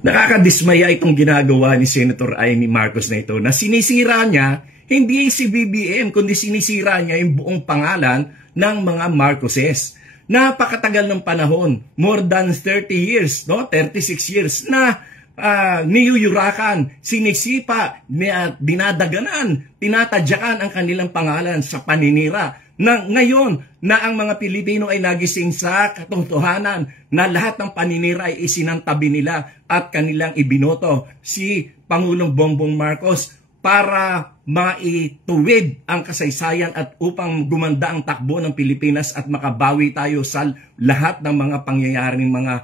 Nakakadismaya itong ginagawa ni Senator Amy Marcos na ito na sinisira niya hindi si BBM kundi sinisira niya yung buong pangalan ng mga Marcoses. Napakatagal ng panahon, more than 30 years, no? 36 years na niyuyurakan, sinisipa, dinadaganan, tinatadyakan ang kanilang pangalan sa paninira. Na ngayon na ang mga Pilipino ay nagising sa katotohanan na lahat ng paninira ay isinantabi nila at kanilang ibinoto si Pangulong Bongbong Marcos para maituwid ang kasaysayan at upang gumanda ang takbo ng Pilipinas at makabawi tayo sa lahat ng mga pangyayaring mga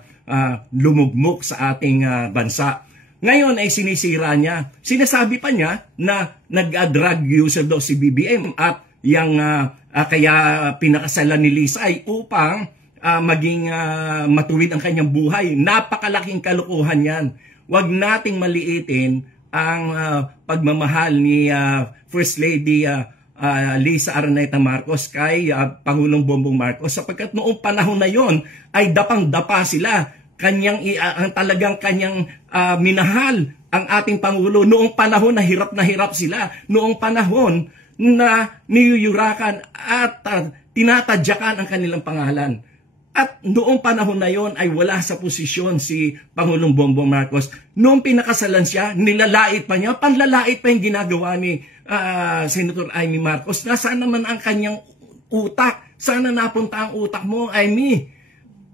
lumugmok sa ating bansa. Ngayon ay sinisira niya. Sinasabi pa niya na nag-drug user daw si BBM at yang kaya pinakasalan ni Lisa ay upang maging matuwid ang kanyang buhay. Napakalaking kalokohan yan. Huwag nating maliitin ang pagmamahal ni First Lady Lisa Araneta Marcos kay Pangulong Bongbong Marcos sapagkat noong panahon na yon ay dapang-dapa sila. Talagang kanyang minahal ang ating Pangulo noong panahon na hirap sila. Noong panahon na niyuyurakan at tinatadyakan ang kanilang pangalan. At noong panahon na yon ay wala sa posisyon si Pangulong Bongbong Marcos. Noong pinakasalan siya, nilalait pa niya, panlalait pa yung ginagawa ni Senator Amy Marcos. Nasaan naman ang kanyang utak? Sana napunta ang utak mo, Amy?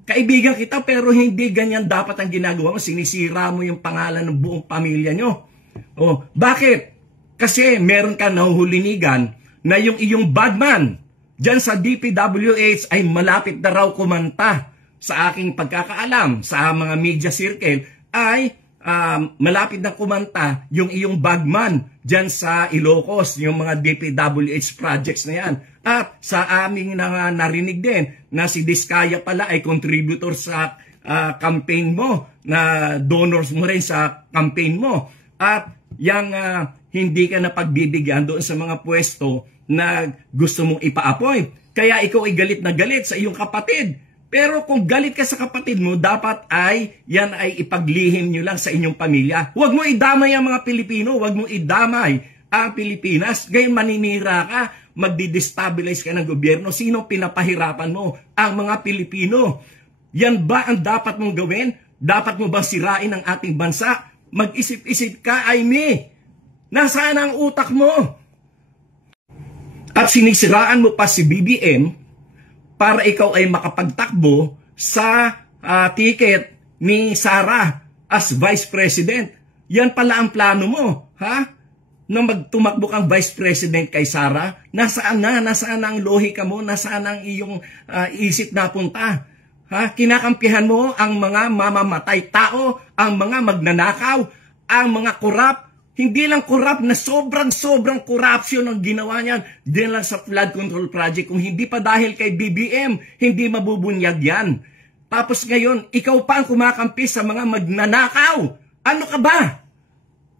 Kaibigan kita pero hindi ganyan dapat ang ginagawa mo. Sinisira mo yung pangalan ng buong pamilya nyo. Oh, bakit? Kasi meron ka nahuhulinigan na yung iyong bagman dyan sa DPWH ay malapit na raw kumanta sa aking pagkakaalam sa mga media circle ay malapit na kumanta yung iyong bagman dyan sa Ilocos, yung mga DPWH projects na yan. At sa aming narinig din na si Diskaya pala ay contributor sa campaign mo, na donors mo rin sa campaign mo. At yung hindi ka na pagbibigyan doon sa mga pwesto na gusto mong ipa-appoint. Kaya ikaw ay galit na galit sa iyong kapatid. Pero kung galit ka sa kapatid mo, dapat ay yan ay ipaglihim nyo lang sa inyong pamilya. Huwag mo idamay ang mga Pilipino, huwag mo idamay ang Pilipinas. Ngayon maninira ka, magdi-destabilize ka ng gobyerno. Sino pinapahirapan mo? Ang mga Pilipino. Yan ba ang dapat mong gawin? Dapat mo bang sirain ang ating bansa? Mag-isip-isip ka, Amy. Nasaan ang utak mo? At sinisiraan mo pa si BBM para ikaw ay makapagtakbo sa ticket ni Sara as Vice President. Yan pala ang plano mo, ha? Nang magtumakbo kang Vice President kay Sara, nasaan na? Nasaan ang lohika mo? Nasaan ang iyong isip na punta? Ha? Kinakampihan mo ang mga mamamatay tao, ang mga magnanakaw, ang mga korap. Hindi lang korap na sobrang corruption ang ginawa niyan. Diyan lang sa flood control project. Kung hindi pa dahil kay BBM, hindi mabubunyag yan. Tapos ngayon, ikaw pa ang kumakampi sa mga magnanakaw. Ano ka ba?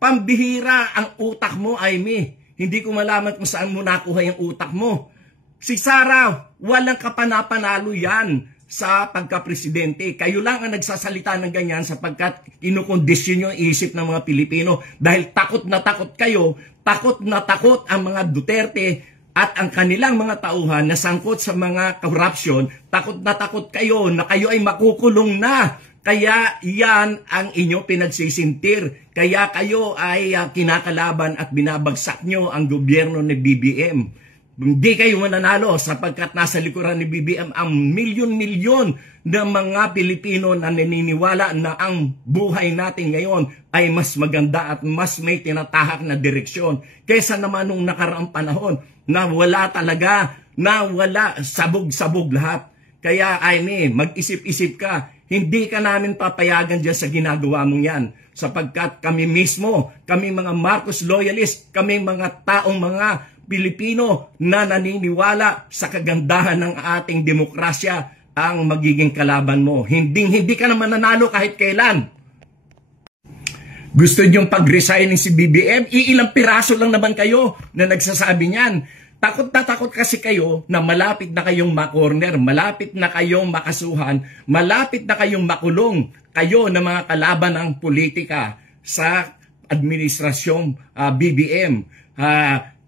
Pambihira ang utak mo, Amy. Hindi ko malaman kung saan mo nakuha yung utak mo. Si Sara, walang kapanapanalo yan sa pagka-presidente. Kayo lang ang nagsasalita ng ganyan sapagkat kinukondisyon yung isip ng mga Pilipino dahil takot na takot kayo, takot na takot ang mga Duterte at ang kanilang mga tauhan na sangkot sa mga corruption, takot na takot kayo na kayo ay makukulong na. Kaya yan ang inyong pinagsisintir. Kaya kayo ay kinakalaban at binabagsak nyo ang gobyerno ni BBM. Hindi kayo mananalo sapagkat nasa likuran ni BBM ang milyon-milyon na mga Pilipino na naniniwala na ang buhay natin ngayon ay mas maganda at mas may tinatahak na direksyon kaysa naman nung nakaraang panahon na wala talaga, na wala, sabog-sabog lahat. Kaya Amy, mag-isip-isip ka. Hindi ka namin papayagan dyan sa ginagawa mong yan sapagkat kami mismo, kami mga Marcos loyalist, kami mga taong mga Pilipino na naniniwala sa kagandahan ng ating demokrasya ang magiging kalaban mo. Hindi ka naman nanalo kahit kailan. Gusto niyong pag-resign si BBM? Iilang piraso lang naman kayo na nagsasabi niyan. Takot na takot kasi kayo na malapit na kayong makorner, malapit na kayong makasuhan, malapit na kayong makulong kayo na mga kalaban ng politika sa administrasyong BBM.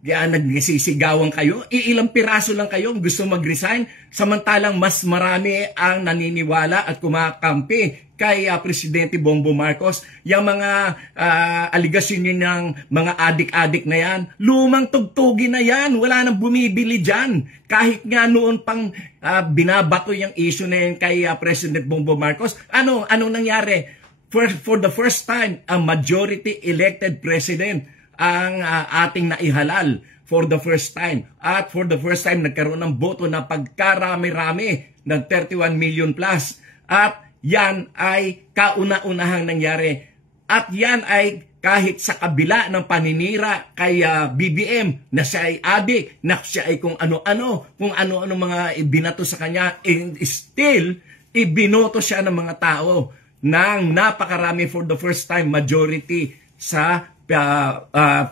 Nagsisigawan kayo, ilang piraso lang kayo gusto mag-resign, samantalang mas marami ang naniniwala at kumakampi kay Presidente Bongbong Marcos. Yung mga aligasyon niya ng mga adik-adik na yan, lumang tugtugin na yan, wala nang bumibili dyan. Kahit nga noon pang binabato yung issue na yan kay President Bongbong Marcos, anong nangyari? For the first time, a majority elected president ang ating naihalal for the first time. At for the first time, nagkaroon ng boto na pagkarami-rami ng 31 million plus. At yan ay kauna-unahang nangyari. At yan ay kahit sa kabila ng paninira kay BBM na siya ay adik, na siya ay kung ano-ano mga ibinato sa kanya, and still, ibinoto siya ng mga tao ng napakarami for the first time majority sa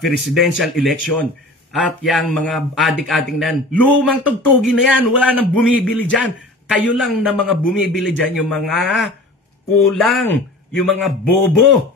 presidential election. At yung mga adik-adik nan, lumang tugtugin na yan, wala nang bumibili dyan. Kayo lang na mga bumibili dyan, yung mga kulang, yung mga bobo